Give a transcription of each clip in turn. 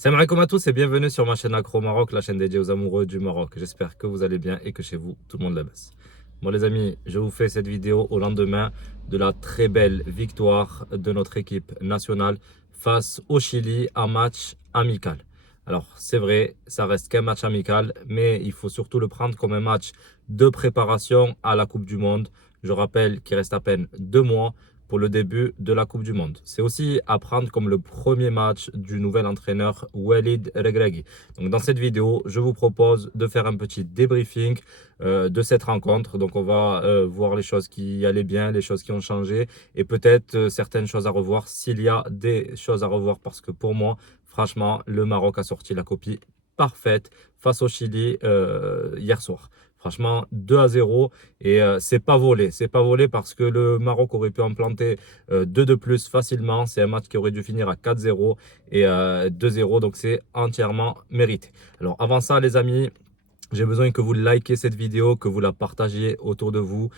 Salam alaikum à tous et bienvenue sur ma chaîne Accro Maroc, la chaîne dédiée aux amoureux du Maroc. J'espère que vous allez bien et que chez vous, tout le monde la baisse. Bon les amis, je vous fais cette vidéo au lendemain de la très belle victoire de notre équipe nationale face au Chili, un match amical. Alors c'est vrai, ça reste qu'un match amical, mais il faut surtout le prendre comme un match de préparation à la Coupe du Monde. Je rappelle qu'il reste à peine 2 mois pour le début de la Coupe du Monde. C'est aussi à prendre comme le premier match du nouvel entraîneur Walid Regragui. Donc dans cette vidéo, je vous propose de faire un petit débriefing de cette rencontre. Donc on va voir les choses qui allaient bien, les choses qui ont changé et peut-être certaines choses à revoir s'il y a des choses à revoir parce que pour moi, franchement, le Maroc a sorti la copie parfaite face au Chili hier soir. Franchement, 2-0 et c'est pas volé. C'est pas volé parce que le Maroc aurait pu en planter 2 de plus facilement. C'est un match qui aurait dû finir à 4-0 et 2-0. Donc c'est entièrement mérité. Alors avant ça, les amis, j'ai besoin que vous likez cette vidéo, que vous la partagiez autour de vous.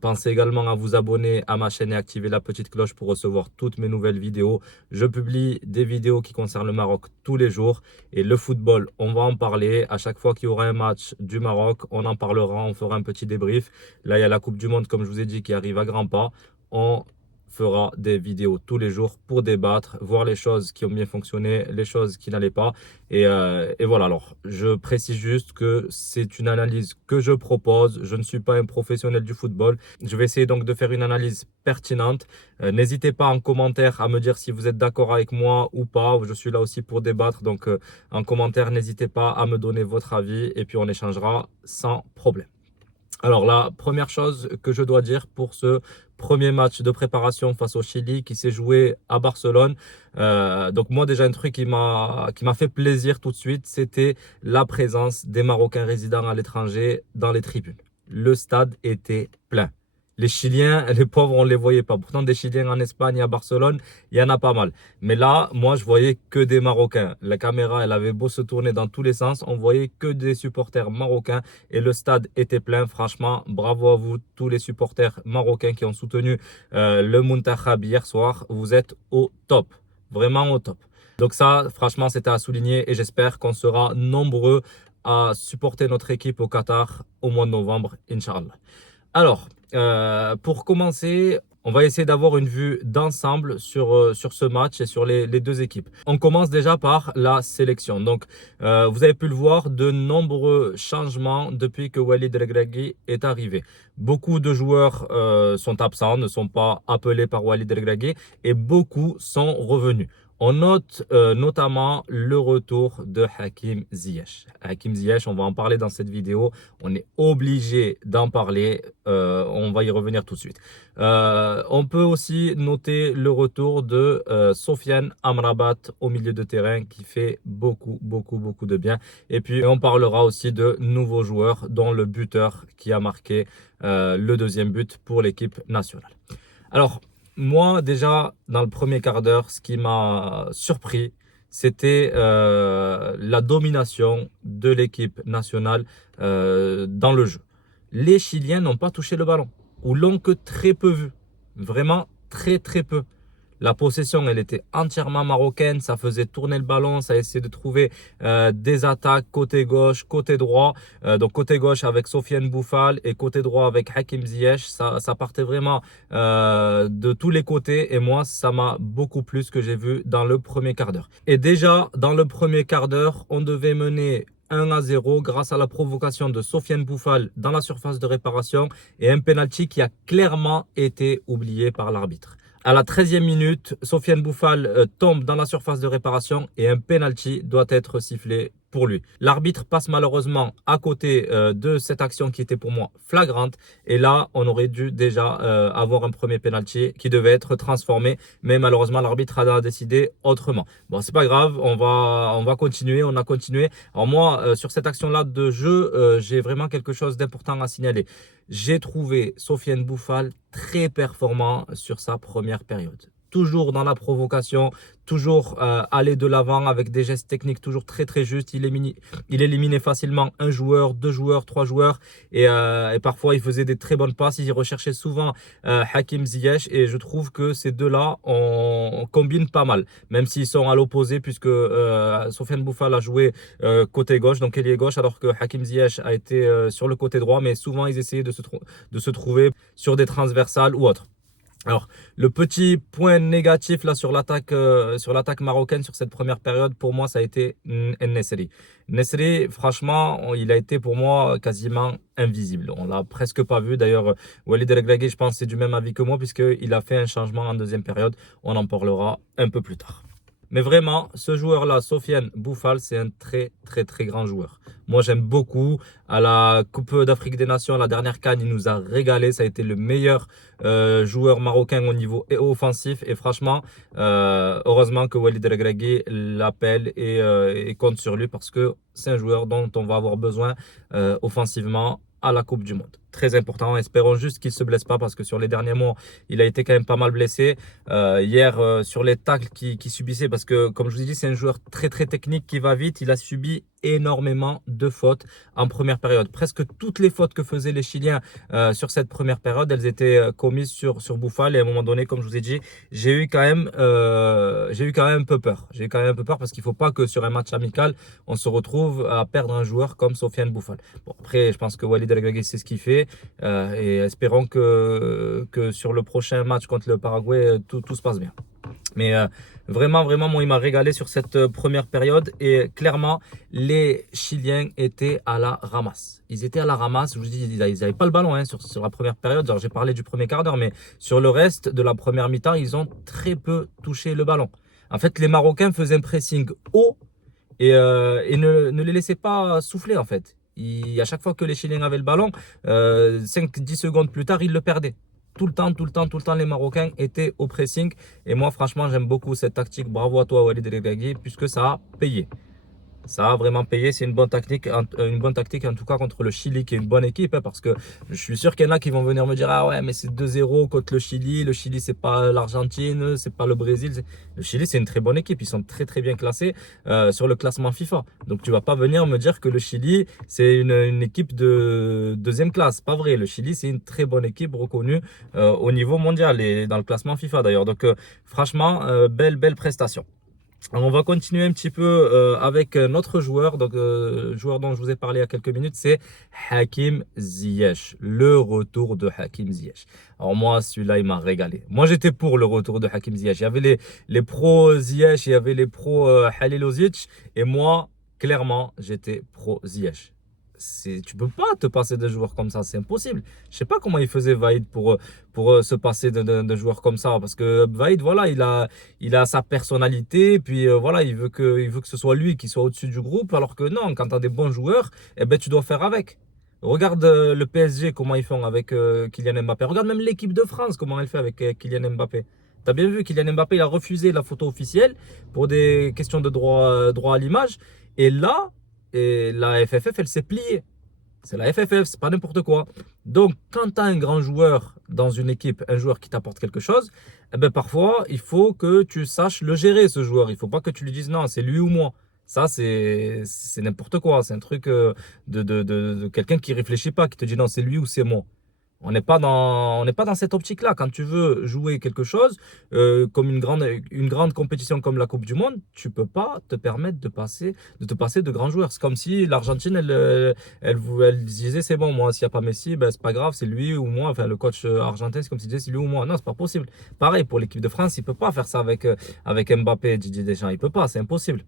Pensez également à vous abonner à ma chaîne et activer la petite cloche pour recevoir toutes mes nouvelles vidéos. Je publie des vidéos qui concernent le Maroc tous les jours. Et le football, on va en parler. À chaque fois qu'il y aura un match du Maroc, on en parlera, on fera un petit débrief. Là, il y a la Coupe du Monde, comme je vous ai dit, qui arrive à grands pas. On fera des vidéos tous les jours pour débattre, voir les choses qui ont bien fonctionné, les choses qui n'allaient pas. Et voilà, alors je précise juste que c'est une analyse que je propose. Je ne suis pas un professionnel du football. Je vais essayer donc de faire une analyse pertinente. N'hésitez pas en commentaire à me dire si vous êtes d'accord avec moi ou pas. Je suis là aussi pour débattre. Donc en commentaire, n'hésitez pas à me donner votre avis et puis on échangera sans problème. Alors la première chose que je dois dire pour ce premier match de préparation face au Chili qui s'est joué à Barcelone. Donc moi déjà un truc qui m'a fait plaisir tout de suite, c'était la présence des Marocains résidant à l'étranger dans les tribunes. Le stade était plein. Les Chiliens, les pauvres, on ne les voyait pas. Pourtant, des Chiliens en Espagne et à Barcelone, il y en a pas mal. Mais là, moi, je voyais que des Marocains. La caméra, elle avait beau se tourner dans tous les sens, on voyait que des supporters marocains et le stade était plein. Franchement, bravo à vous, tous les supporters marocains qui ont soutenu le Muntakhab hier soir. Vous êtes au top, vraiment au top. Donc ça, franchement, c'était à souligner et j'espère qu'on sera nombreux à supporter notre équipe au Qatar au mois de novembre, Inch'Allah. Alors, pour commencer, on va essayer d'avoir une vue d'ensemble sur ce match et sur les deux équipes. On commence déjà par la sélection. Donc, vous avez pu le voir, de nombreux changements depuis que Walid Regragui est arrivé. Beaucoup de joueurs sont absents, ne sont pas appelés par Walid Regragui et beaucoup sont revenus. On note notamment le retour de Hakim Ziyech. Hakim Ziyech, on va en parler dans cette vidéo. On est obligé d'en parler. On va y revenir tout de suite. On peut aussi noter le retour de Sofiane Amrabat au milieu de terrain qui fait beaucoup de bien. Et puis, on parlera aussi de nouveaux joueurs, dont le buteur qui a marqué le deuxième but pour l'équipe nationale. Alors, moi, déjà, dans le premier quart d'heure, ce qui m'a surpris, c'était la domination de l'équipe nationale dans le jeu. Les Chiliens n'ont pas touché le ballon, ou l'ont que très peu vu. Vraiment très peu. La possession, elle était entièrement marocaine. Ça faisait tourner le ballon. Ça essayait de trouver des attaques côté gauche, côté droit. Donc côté gauche avec Sofiane Bouffal et côté droit avec Hakim Ziyech. Ça partait vraiment de tous les côtés. Et moi, ça m'a beaucoup plu ce que j'ai vu dans le premier quart d'heure. Et déjà, dans le premier quart d'heure, on devait mener 1-0 grâce à la provocation de Sofiane Bouffal dans la surface de réparation et un penalty qui a clairement été oublié par l'arbitre. À la 13e minute, Sofiane Bouffal tombe dans la surface de réparation et un penalty doit être sifflé pour lui. L'arbitre passe malheureusement à côté de cette action qui était pour moi flagrante. Et là, on aurait dû déjà avoir un premier penalty qui devait être transformé. Mais malheureusement, l'arbitre a décidé autrement. Bon, c'est pas grave, on va continuer, on a continué. Alors moi, sur cette action-là de jeu, j'ai vraiment quelque chose d'important à signaler. J'ai trouvé Sofiane Bouffal très performant sur sa première période. toujours dans la provocation, toujours aller de l'avant avec des gestes techniques toujours très très justes. Il éliminait facilement un joueur, deux joueurs, trois joueurs et parfois il faisait des très bonnes passes. Il recherchait souvent Hakim Ziyech et je trouve que ces deux-là on combine pas mal, même s'ils sont à l'opposé puisque Sofiane Boufal a joué côté gauche, donc ailier gauche, alors que Hakim Ziyech a été sur le côté droit, mais souvent ils essayaient de se trouver sur des transversales ou autres. Alors, le petit point négatif là sur l'attaque marocaine sur cette première période, pour moi, ça a été En-Nesyri. Nesyri, franchement, il a été pour moi quasiment invisible. On l'a presque pas vu. D'ailleurs, Walid Regragui, je pense, c'est du même avis que moi puisqu'il a fait un changement en deuxième période. On en parlera un peu plus tard. Mais vraiment, ce joueur-là, Sofiane Boufal, c'est un très, très, très grand joueur. Moi, j'aime beaucoup. À la Coupe d'Afrique des Nations, la dernière CAN, il nous a régalé. Ça a été le meilleur joueur marocain au niveau offensif. Et franchement, heureusement que Walid Regragui l'appelle et compte sur lui parce que c'est un joueur dont on va avoir besoin offensivement à la Coupe du Monde. Très important. Espérons juste qu'il ne se blesse pas parce que sur les derniers mois, il a été quand même pas mal blessé. Hier, sur les tacles qu'il subissait, parce que comme je vous ai dit, c'est un joueur très très technique qui va vite. Il a subi énormément de fautes en première période. Presque toutes les fautes que faisaient les Chiliens sur cette première période, elles étaient commises sur Boufal. Et à un moment donné, comme je vous ai dit, j'ai eu quand même un peu peur. J'ai eu quand même un peu peur parce qu'il ne faut pas que sur un match amical, on se retrouve à perdre un joueur comme Sofiane Boufal. Bon, après, je pense que Walid Regragui, c'est ce qu'il fait. Et espérons que sur le prochain match contre le Paraguay, tout se passe bien. Mais vraiment, moi, il m'a régalé sur cette première période. Et clairement, les Chiliens étaient à la ramasse. Ils étaient à la ramasse. Je vous dis, ils n'avaient pas le ballon hein, sur la première période. J'ai parlé du premier quart d'heure, mais sur le reste de la première mi-temps, ils ont très peu touché le ballon. En fait, les Marocains faisaient un pressing haut et ne les laissaient pas souffler, en fait. À chaque fois que les Chiliens avaient le ballon, 5-10 secondes plus tard, ils le perdaient. Tout le temps, les Marocains étaient au pressing. Et moi, franchement, j'aime beaucoup cette tactique. Bravo à toi, Walid Regragui, puisque ça a payé. Ça a vraiment payé, c'est une bonne tactique en tout cas contre le Chili qui est une bonne équipe hein, parce que je suis sûr qu'il y en a qui vont venir me dire ah ouais mais c'est 2-0 contre le Chili c'est pas l'Argentine, c'est pas le Brésil, le Chili c'est une très bonne équipe, ils sont très très bien classés sur le classement FIFA, donc tu vas pas venir me dire que le Chili c'est une équipe de deuxième classe, pas vrai, le Chili c'est une très bonne équipe reconnue au niveau mondial et dans le classement FIFA d'ailleurs, donc franchement belle prestation. Alors, on va continuer un petit peu avec notre joueur, donc joueur dont je vous ai parlé il y a quelques minutes, c'est Hakim Ziyech, le retour de Hakim Ziyech. Alors moi, celui-là, il m'a régalé. Moi, j'étais pour le retour de Hakim Ziyech. Il y avait les pros Ziyech, il y avait les pros Halilovic, et moi, clairement, j'étais pro Ziyech. Tu peux pas te passer de joueurs comme ça, c'est impossible. Je sais pas comment il faisait Vaïd pour se passer de joueurs comme ça, parce que Vaïd, voilà, il a sa personnalité, puis voilà, il veut que ce soit lui qui soit au-dessus du groupe, alors que non, quand tu as des bons joueurs, eh ben, tu dois faire avec. Regarde le PSG, comment ils font avec Kylian Mbappé. Regarde même l'équipe de France, comment elle fait avec Kylian Mbappé. T'as bien vu, Kylian Mbappé, il a refusé la photo officielle pour des questions de droit à l'image. Et là, la FFF, elle s'est pliée. C'est la FFF, c'est pas n'importe quoi. Donc, quand tu as un grand joueur dans une équipe, un joueur qui t'apporte quelque chose, eh ben, parfois, il faut que tu saches le gérer, ce joueur. Il faut pas que tu lui dises non, c'est lui ou moi. Ça, c'est n'importe quoi. C'est un truc de quelqu'un qui réfléchit pas, qui te dit non, c'est lui ou c'est moi. On n'est pas dans cette optique-là. Quand tu veux jouer quelque chose, comme une grande compétition comme la Coupe du Monde, tu peux pas te permettre de te passer de grands joueurs. C'est comme si l'Argentine, elle disait c'est bon, moi, s'il n'y a pas Messi, ben, c'est pas grave, c'est lui ou moi. Enfin, le coach argentin, c'est comme s'il disait c'est lui ou moi. Non, c'est pas possible. Pareil, pour l'équipe de France, il peut pas faire ça avec Mbappé et Didier Deschamps. Il peut pas, c'est impossible.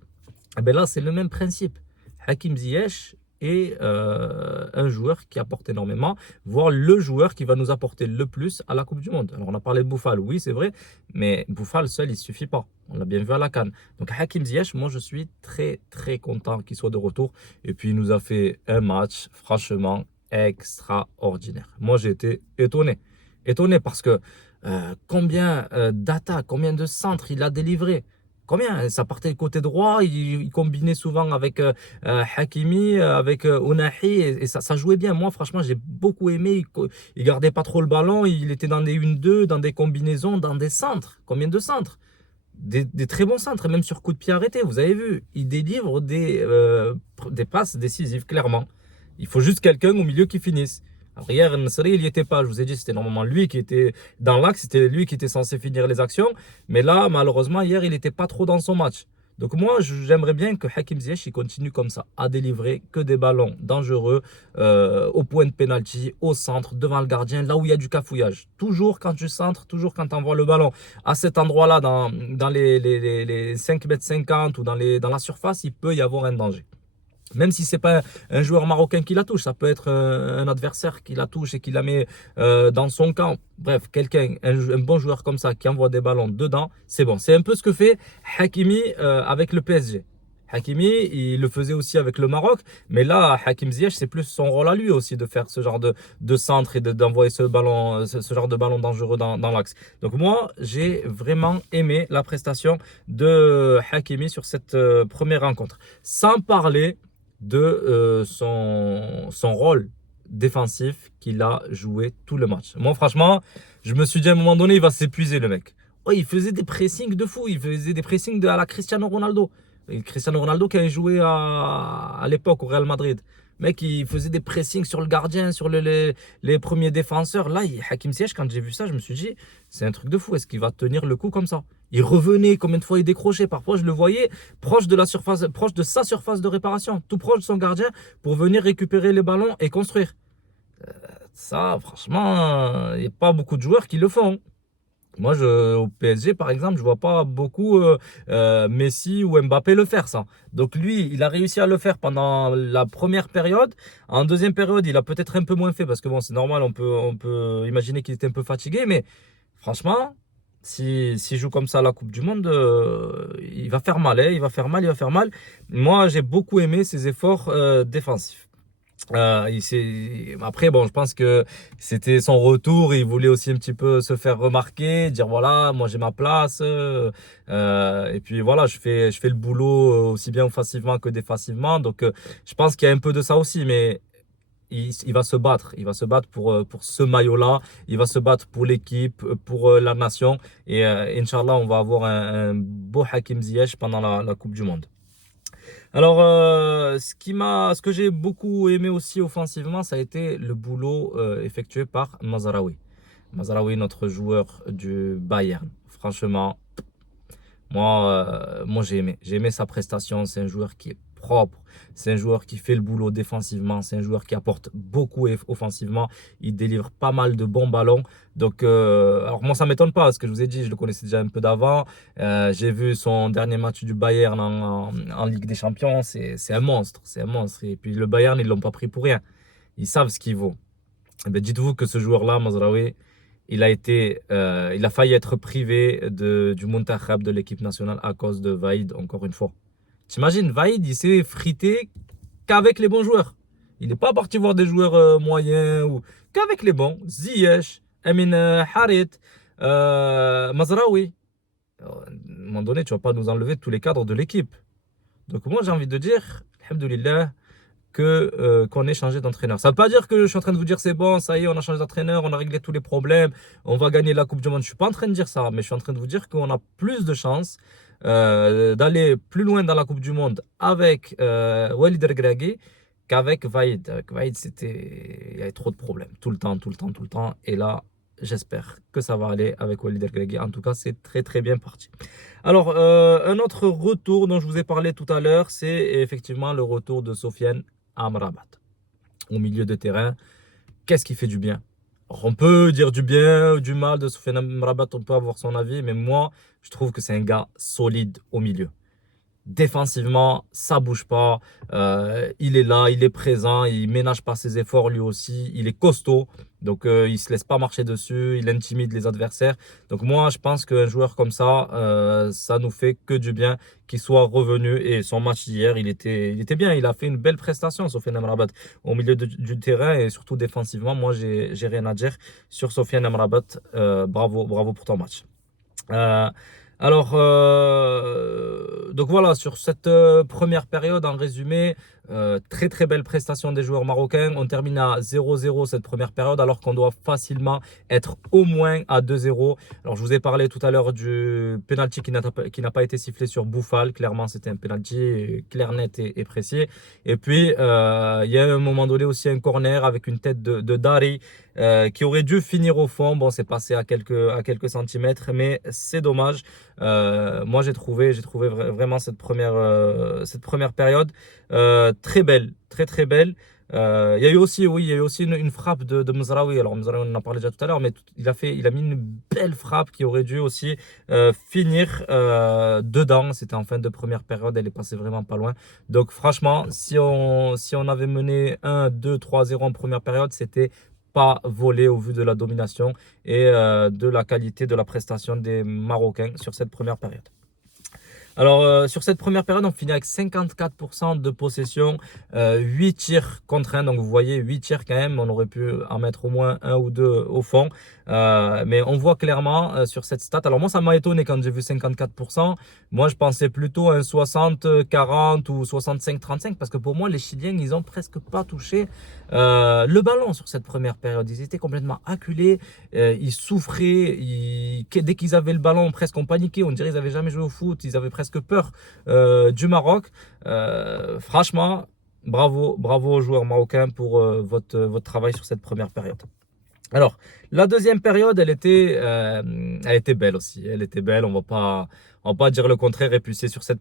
Et ben là, c'est le même principe. Hakim Ziyech est un joueur qui apporte énormément, voire le joueur qui va nous apporter le plus à la Coupe du Monde. Alors on a parlé de Boufal, oui c'est vrai, mais Boufal seul il ne suffit pas. On l'a bien vu à la CAN. Donc Hakim Ziyech, moi je suis très très content qu'il soit de retour. Et puis il nous a fait un match franchement extraordinaire. Moi j'ai été étonné. Étonné parce que combien d'attaques, combien de centres il a délivré. Combien? Ça partait côté droit, il combinait souvent avec Hakimi, avec Ounahi, et ça jouait bien. Moi, franchement, j'ai beaucoup aimé. Il gardait pas trop le ballon, il était dans des 1-2, dans des combinaisons, dans des centres. Combien de centres? Des très bons centres, même sur coup de pied arrêté, vous avez vu. Il délivre des passes décisives, clairement. Il faut juste quelqu'un au milieu qui finisse. Alors hier, Nsri, il n'y était pas. Je vous ai dit, c'était normalement lui qui était dans l'axe, c'était lui qui était censé finir les actions. Mais là, malheureusement, hier, il n'était pas trop dans son match. Donc moi, j'aimerais bien que Hakim Ziyech il continue comme ça, à délivrer que des ballons dangereux, au point de pénalty, au centre, devant le gardien, là où il y a du cafouillage. Toujours quand tu centres, toujours quand tu envoies le ballon à cet endroit-là, dans les 5,50 m ou dans la surface, il peut y avoir un danger. Même si c'est pas un joueur marocain qui la touche, ça peut être un adversaire qui la touche et qui la met dans son camp. Bref, quelqu'un, un bon joueur comme ça qui envoie des ballons dedans, c'est bon. C'est un peu ce que fait Hakimi avec le PSG. Hakimi, il le faisait aussi avec le Maroc, mais là, Hakim Ziyech, c'est plus son rôle à lui aussi de faire ce genre de centre et d'envoyer ce genre de ballon dangereux dans l'axe. Donc moi, j'ai vraiment aimé la prestation de Hakimi sur cette première rencontre. Sans parler de son rôle défensif qu'il a joué tout le match. Moi, franchement, je me suis dit à un moment donné, il va s'épuiser le mec. Oh, il faisait des pressings de fou, il faisait des pressings à la Cristiano Ronaldo. Et Cristiano Ronaldo qui avait joué à l'époque au Real Madrid. Mec, il faisait des pressings sur le gardien, sur les premiers défenseurs. Là, Hakim Ziyech, quand j'ai vu ça, je me suis dit, c'est un truc de fou. Est-ce qu'il va tenir le coup comme ça? Il revenait, combien de fois il décrochait. Parfois, je le voyais proche de la surface, proche de sa surface de réparation, tout proche de son gardien pour venir récupérer les ballons et construire. Ça, franchement, il n'y a pas beaucoup de joueurs qui le font. Moi, au PSG, par exemple, je vois pas beaucoup Messi ou Mbappé le faire, ça. Donc lui, il a réussi à le faire pendant la première période. En deuxième période, il a peut-être un peu moins fait parce que bon, c'est normal, on peut imaginer qu'il était un peu fatigué. Mais franchement, s'il joue comme ça à la Coupe du Monde, il va faire mal, hein, il va faire mal, il va faire mal. Moi, j'ai beaucoup aimé ses efforts défensifs. Après, bon, je pense que c'était son retour. Il voulait aussi un petit peu se faire remarquer, dire voilà, moi j'ai ma place. Et puis voilà, je fais le boulot aussi bien offensivement que défensivement. Donc, je pense qu'il y a un peu de ça aussi. Mais il va se battre. Il va se battre pour ce maillot-là. Il va se battre pour l'équipe, pour la nation. Et Inch'Allah, on va avoir un beau Hakim Ziyech pendant la Coupe du Monde. Alors, ce que j'ai beaucoup aimé aussi offensivement, ça a été le boulot effectué par Mazraoui. Mazraoui, notre joueur du Bayern. Franchement, moi j'ai aimé. J'ai aimé sa prestation. C'est un joueur qui est propre. C'est un joueur qui fait le boulot défensivement. C'est un joueur qui apporte beaucoup offensivement. Il délivre pas mal de bons ballons. Donc, alors moi, ça m'étonne pas. Ce que je vous ai dit, je le connaissais déjà un peu d'avant. J'ai vu son dernier match du Bayern en Ligue des Champions. C'est un monstre. C'est un monstre. Et puis le Bayern, ils l'ont pas pris pour rien. Ils savent ce qu'il vaut. Eh ben, dites-vous que ce joueur-là, Mazraoui, il a failli être privé du Muntakhab de l'équipe nationale à cause de Vaïd, encore une fois. T'imagines, Vaïd, il s'est frité qu'avec les bons joueurs. Il n'est pas parti voir des joueurs moyens ou qu'avec les bons. Ziyech, Emin Harit, Mazraoui. À un moment donné, tu vas pas nous enlever tous les cadres de l'équipe. Donc moi, j'ai envie de dire, alhamdoulilah, qu'on ait changé d'entraîneur. Ça ne veut pas dire que je suis en train de vous dire c'est bon, ça y est, on a changé d'entraîneur, on a réglé tous les problèmes, on va gagner la Coupe du Monde. Je ne suis pas en train de dire ça, mais je suis en train de vous dire qu'on a plus de chances d'aller plus loin dans la Coupe du Monde avec Walid Regragui qu'avec Vaïd. Avec Vaïd, il y avait trop de problèmes, tout le temps, tout le temps, tout le temps. Et là, j'espère que ça va aller avec Walid Regragui. En tout cas, c'est très très bien parti. Alors, un autre retour dont je vous ai parlé tout à l'heure, c'est effectivement le retour de Sofiane Amrabat au milieu de terrain. Qu'est-ce qui fait du bien? Alors, on peut dire du bien ou du mal de Sofiane Amrabat, on peut avoir son avis, mais moi, je trouve que c'est un gars solide au milieu. Défensivement, ça bouge pas. Il est là, il est présent, il ménage pas ses efforts lui aussi. Il est costaud, donc il se laisse pas marcher dessus, il intimide les adversaires. Donc moi, je pense qu'un joueur comme ça nous fait que du bien qu'il soit revenu. Et son match d'hier, il était bien. Il a fait une belle prestation, Sofiane Amrabat, au milieu du terrain et surtout défensivement. Moi, j'ai rien à dire sur Sofiane Amrabat. Bravo, bravo pour ton match. Alors, donc voilà, sur cette première période, en résumé, très très belle prestation des joueurs marocains. On termine à 0-0 cette première période, alors qu'on doit facilement être au moins à 2-0. Alors, je vous ai parlé tout à l'heure du penalty qui n'a pas été sifflé sur Bouffal. Clairement, c'était un penalty clair, net et précis. Et puis, il y a à un moment donné aussi un corner avec une tête de Dari qui aurait dû finir au fond. Bon, c'est passé à quelques centimètres, mais c'est dommage. Moi, j'ai trouvé vraiment cette première période très belle, très très belle. Il y a eu aussi, oui, il y a eu aussi une frappe de Mzraoui. Alors Mzraoui, on en a parlé déjà tout à l'heure, mais il a mis une belle frappe qui aurait dû aussi finir dedans. C'était en fin de première période, elle est passée vraiment pas loin. Donc franchement, si on avait mené 1, 2, 3, 0 en première période, c'était pas volé au vu de la domination et de la qualité de la prestation des Marocains sur cette première période. Alors, sur cette première période, on finit avec 54% de possession, 8 tirs contre 1. Donc, vous voyez, 8 tirs quand même. On aurait pu en mettre au moins un ou deux au fond. Mais on voit clairement sur cette stat. Alors, moi, ça m'a étonné quand j'ai vu 54%. Moi, je pensais plutôt à un 60-40 ou 65-35. Parce que pour moi, les Chiliens, ils ont presque pas touché le ballon sur cette première période. Ils étaient complètement acculés. Ils souffraient. Dès qu'ils avaient le ballon, presque on paniquait. On dirait qu'ils n'avaient jamais joué au foot. Ils avaient presque peur du Maroc. Franchement, bravo aux joueurs marocains pour votre travail sur cette première période. Alors, la deuxième période, elle était belle aussi. Elle était belle. On va pas dire le contraire. Et puis c'est sur cette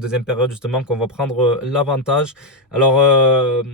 deuxième période justement qu'on va prendre l'avantage. Alors,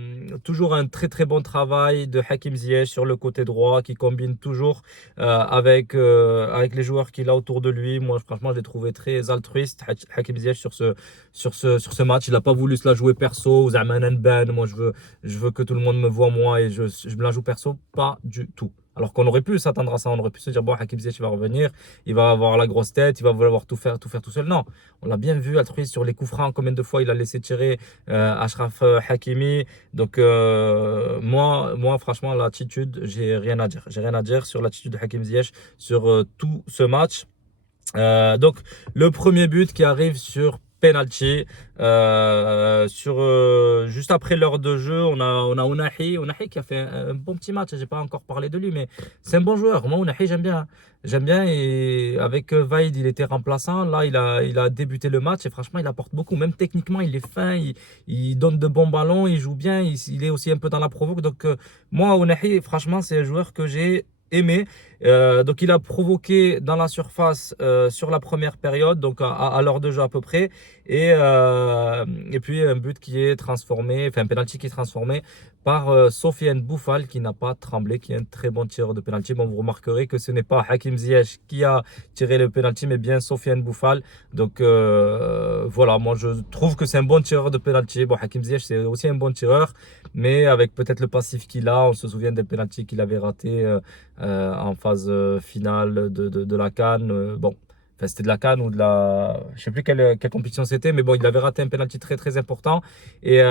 toujours un très très bon travail de Hakim Ziyech sur le côté droit qui combine toujours avec les joueurs qu'il a autour de lui. Moi, franchement, je l'ai trouvé très altruiste. Hakim Ziyech sur ce match, il n'a pas voulu se la jouer perso. Ou Zamanan Ben. Moi, je veux que tout le monde me voit moi et je me la joue perso. Pas du tout. Alors qu'on aurait pu s'attendre à ça, on aurait pu se dire, bon, Hakim Ziyech va revenir, il va avoir la grosse tête, il va vouloir tout faire tout seul. Non, on l'a bien vu altruiste sur les coups francs, combien de fois il a laissé tirer Achraf Hakimi. Donc, moi, franchement, l'attitude, j'ai rien à dire. J'ai rien à dire sur l'attitude de Hakim Ziyech sur tout ce match. Donc, le premier but qui arrive sur penalty, juste après l'heure de jeu, on a Ounahi qui a fait un bon petit match. J'ai pas encore parlé de lui, mais c'est un bon joueur. Moi, Ounahi, j'aime bien. Et avec Vaïd, il était remplaçant. Là, il a débuté le match et franchement, il apporte beaucoup. Même techniquement, il est fin, il donne de bons ballons, il joue bien. Il est aussi un peu dans la provoque. Donc, moi, Ounahi, franchement, c'est un joueur que j'ai aimé. Donc il a provoqué dans la surface sur la première période, donc à l'heure de jeu à peu près, et puis un but qui est transformé, enfin un penalty qui est transformé par Sofiane Bouffal qui n'a pas tremblé, qui est un très bon tireur de penalty. Bon, vous remarquerez que ce n'est pas Hakim Ziyech qui a tiré le penalty, mais bien Sofiane Bouffal. Donc voilà, moi je trouve que c'est un bon tireur de penalty. Bon, Hakim Ziyech c'est aussi un bon tireur, mais avec peut-être le passif qu'il a, on se souvient des penaltys qu'il avait ratés en phase finale de la CAN. Bon, enfin, c'était de la CAN ou de la. Je sais plus quelle compétition c'était, mais bon, il avait raté un penalty très très important. Et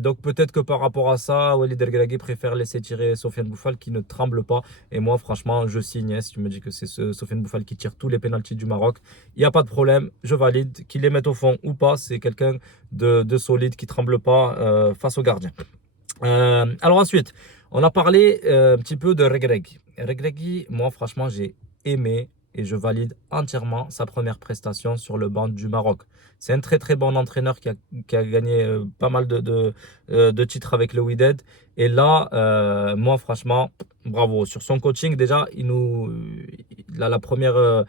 donc, peut-être que par rapport à ça, Walid El Gragui préfère laisser tirer Sofiane Bouffal qui ne tremble pas. Et moi, franchement, je signe. Hein, si tu me dis que c'est Sofiane Bouffal qui tire tous les penaltys du Maroc, il n'y a pas de problème. Je valide. Qu'il les mette au fond ou pas, c'est quelqu'un de solide qui tremble pas face au gardien. Alors ensuite, on a parlé un petit peu de Regragui. Regragui, moi franchement, j'ai aimé et je valide entièrement sa première prestation sur le banc du Maroc. C'est un très très bon entraîneur qui a gagné pas mal de titres avec le Wydad. Et là, moi franchement, bravo. Sur son coaching, déjà, la première,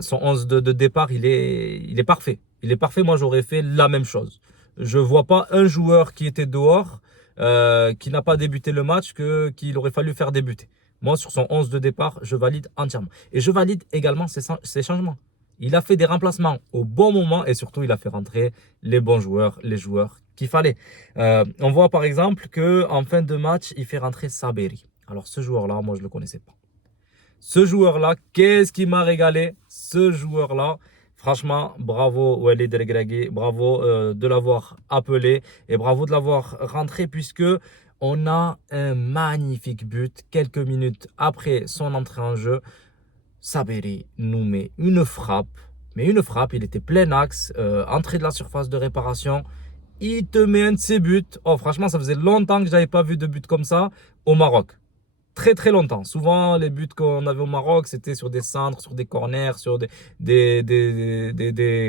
son 11 de départ, il est parfait. Il est parfait, moi j'aurais fait la même chose. Je vois pas un joueur qui était dehors, qui n'a pas débuté le match, qu'il aurait fallu faire débuter. Moi, sur son 11 de départ, je valide entièrement. Et je valide également ses changements. Il a fait des remplacements au bon moment et surtout, il a fait rentrer les bons joueurs, les joueurs qu'il fallait. On voit par exemple qu'en fin de match, il fait rentrer Saberi. Alors, ce joueur-là, moi, je ne le connaissais pas. Ce joueur-là, qu'est-ce qui m'a régalé? Ce joueur-là, franchement, bravo Walid El Gragui, bravo de l'avoir appelé et bravo de l'avoir rentré puisque on a un magnifique but quelques minutes après son entrée en jeu. Saberi nous met une frappe. Mais une frappe, il était plein axe, entrée de la surface de réparation. Il te met un de ses buts. Oh, franchement, ça faisait longtemps que je n'avais pas vu de but comme ça au Maroc. Très très longtemps. Souvent, les buts qu'on avait au Maroc, c'était sur des centres, sur des corners, sur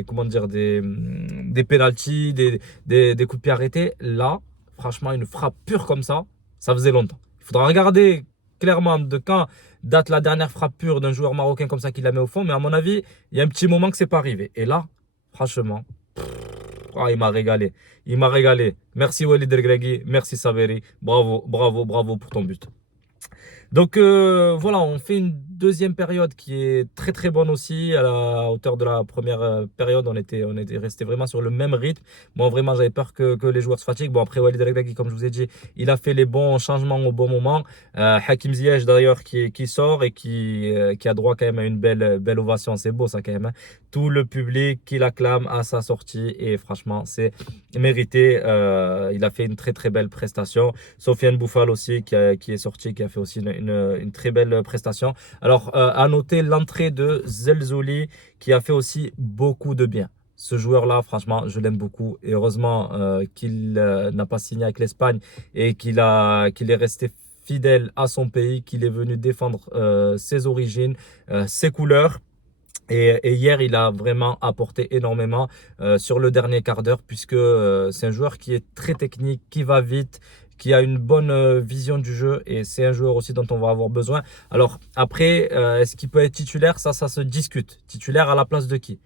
comment dire, des pénaltys, des coups de pied arrêtés. Là, franchement, une frappe pure comme ça faisait longtemps. Il faudra regarder clairement de quand date la dernière frappe pure d'un joueur marocain comme ça qui la met au fond. Mais à mon avis, il y a un petit moment que c'est pas arrivé. Et là, franchement, ah, il m'a régalé. Il m'a régalé. Merci Walid El merci Saberi. Bravo, bravo, bravo pour ton but. Donc voilà, on fait une deuxième période qui est très très bonne aussi. À la hauteur de la première période, on était resté vraiment sur le même rythme. Bon, vraiment, j'avais peur que les joueurs se fatiguent. Bon, après, Walid Regragui, comme je vous ai dit, il a fait les bons changements au bon moment. Hakim Ziyech, d'ailleurs, qui sort et qui a droit quand même à une belle ovation. C'est beau ça quand même, hein. Tout le public qui l'acclame à sa sortie et franchement, c'est mérité. Il a fait une très très belle prestation. Sofiane Bouffal aussi qui est sorti, qui a fait aussi une très belle prestation. Alors, à noter l'entrée de Zelzouli qui a fait aussi beaucoup de bien. Ce joueur-là, franchement, je l'aime beaucoup. Et heureusement qu'il n'a pas signé avec l'Espagne et qu'il est resté fidèle à son pays, qu'il est venu défendre ses origines, ses couleurs. Et hier, il a vraiment apporté énormément sur le dernier quart d'heure puisque c'est un joueur qui est très technique, qui va vite, qui a une bonne vision du jeu et c'est un joueur aussi dont on va avoir besoin. Alors après, est-ce qu'il peut être titulaire? Ça se discute. Titulaire à la place de qui?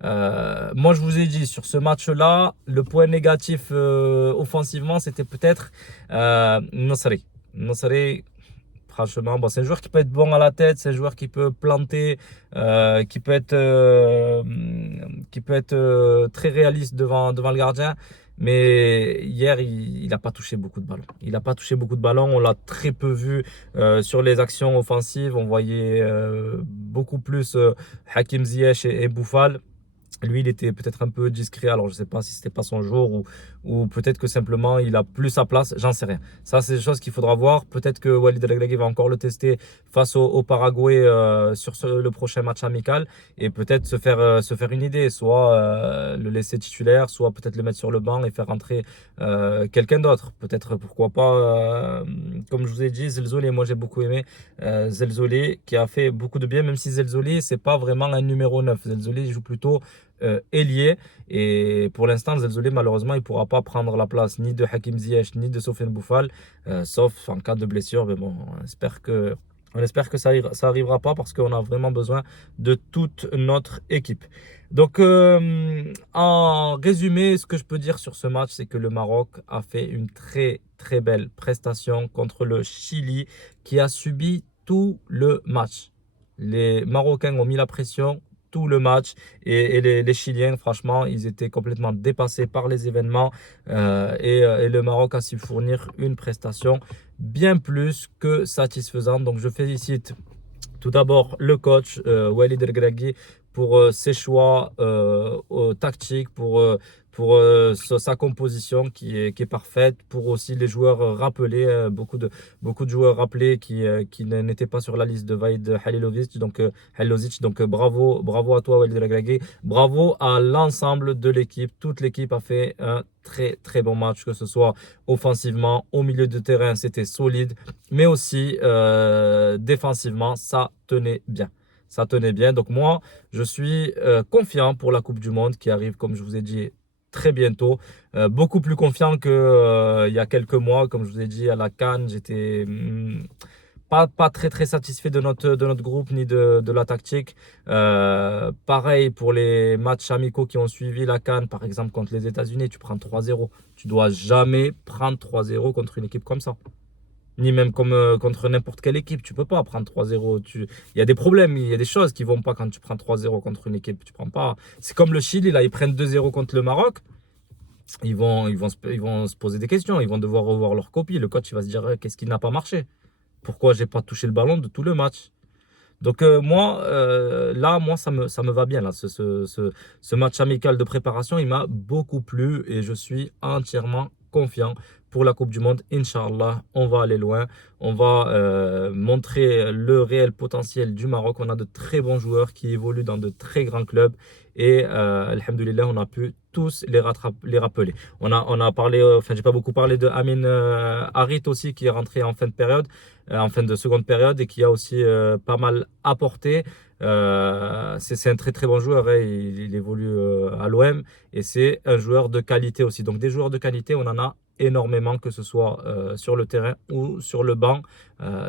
Moi, je vous ai dit, sur ce match-là, le point négatif offensivement, c'était peut-être Nosri. Nosri, franchement, bon, c'est un joueur qui peut être bon à la tête, c'est un joueur qui peut planter, qui peut être très réaliste devant le gardien. Mais hier, il n'a pas touché beaucoup de ballons. Il n'a pas touché beaucoup de ballons. On l'a très peu vu sur les actions offensives. On voyait beaucoup plus Hakim Ziyech et Boufal. Lui, il était peut-être un peu discret. Alors, je ne sais pas si c'était pas son jour ou peut-être que simplement il a plus sa place. J'en sais rien. Ça, c'est des choses qu'il faudra voir. Peut-être que Walid El va encore le tester face au Paraguay sur le prochain match amical et peut-être se faire une idée. Soit le laisser titulaire, soit peut-être le mettre sur le banc et faire rentrer quelqu'un d'autre. Peut-être, pourquoi pas, comme je vous ai dit, Zelzoli. Moi, j'ai beaucoup aimé Zelzoli qui a fait beaucoup de bien, même si Zelzoli, c'est pas vraiment un numéro 9. Zelzoli joue plutôt ailier et pour l'instant Zelzoli malheureusement il ne pourra pas prendre la place ni de Hakim Ziyech ni de Sofiane Bouffal sauf en cas de blessure, mais bon on espère que ça arrivera pas parce qu'on a vraiment besoin de toute notre équipe. Donc en résumé, ce que je peux dire sur ce match, c'est que le Maroc a fait une très très belle prestation contre le Chili qui a subi tout le match. Les Marocains ont mis la pression tout le match et les Chiliens, franchement, ils étaient complètement dépassés par les événements et le Maroc a su fournir une prestation bien plus que satisfaisante. Donc je félicite tout d'abord le coach Walid El pour ses choix tactiques, pour sa composition qui est parfaite, pour aussi les joueurs rappelés, beaucoup de joueurs rappelés qui n'étaient pas sur la liste de Vaïd Halilovic. Donc bravo à toi Walid El bravo à l'ensemble de l'équipe. Toute l'équipe a fait un très très bon match, que ce soit offensivement, au milieu de terrain, c'était solide, mais aussi défensivement, ça tenait bien. Ça tenait bien. Donc moi, je suis confiant pour la Coupe du Monde qui arrive, comme je vous ai dit, très bientôt. Beaucoup plus confiant que il y a quelques mois. Comme je vous ai dit, à la CAN, j'étais pas très très satisfait de notre groupe ni de la tactique. Pareil pour les matchs amicaux qui ont suivi la CAN, par exemple contre les États-Unis, tu prends 3-0. Tu dois jamais prendre 3-0 contre une équipe comme ça. Ni même comme contre n'importe quelle équipe. Tu peux pas prendre 3-0. Il y a des problèmes, il y a des choses qui vont pas quand tu prends 3-0 contre une équipe. Tu prends pas. C'est comme le Chili, là, ils prennent 2-0 contre le Maroc. Ils vont se poser des questions. Ils vont devoir revoir leur copie. Le coach, il va se dire, qu'est-ce qui n'a pas marché? Pourquoi j'ai pas touché le ballon de tout le match? Donc moi, ça me va bien. Là, ce match amical de préparation, il m'a beaucoup plu et je suis entièrement confiant pour la Coupe du Monde. Inch'Allah, on va aller loin. On va montrer le réel potentiel du Maroc. On a de très bons joueurs qui évoluent dans de très grands clubs. Et alhamdoulilah, on a pu tous les rappeler. On a parlé, enfin, j'ai pas beaucoup parlé de Amin Harit aussi, qui est rentré en fin de période, en fin de seconde période, et qui a aussi pas mal apporté. C'est un très très bon joueur, hein. Il évolue à l'OM et c'est un joueur de qualité aussi. Donc des joueurs de qualité, on en a énormément, que ce soit sur le terrain ou sur le banc.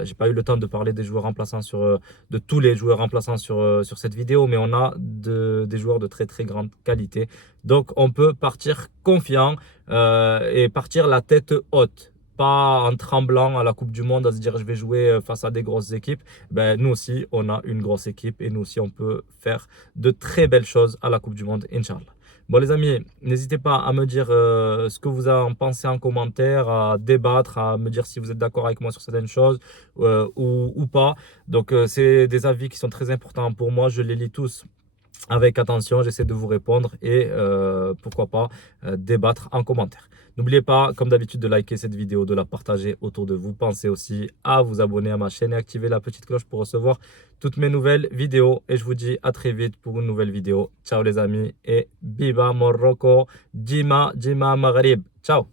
J'ai pas eu le temps de parler des joueurs remplaçants de tous les joueurs remplaçants sur cette vidéo, mais on a des joueurs de très très grande qualité. Donc on peut partir confiant et partir la tête haute, pas en tremblant à la Coupe du Monde, à se dire je vais jouer face à des grosses équipes. Ben, nous aussi, on a une grosse équipe et nous aussi, on peut faire de très belles choses à la Coupe du Monde, Inch'Allah. Bon les amis, n'hésitez pas à me dire ce que vous en pensez en commentaire, à débattre, à me dire si vous êtes d'accord avec moi sur certaines choses ou pas. Donc c'est des avis qui sont très importants pour moi, je les lis tous avec attention, j'essaie de vous répondre et pourquoi pas débattre en commentaire. N'oubliez pas, comme d'habitude, de liker cette vidéo, de la partager autour de vous. Pensez aussi à vous abonner à ma chaîne et activer la petite cloche pour recevoir toutes mes nouvelles vidéos. Et je vous dis à très vite pour une nouvelle vidéo. Ciao les amis et Biba Morocco, Djima Maghrib. Ciao.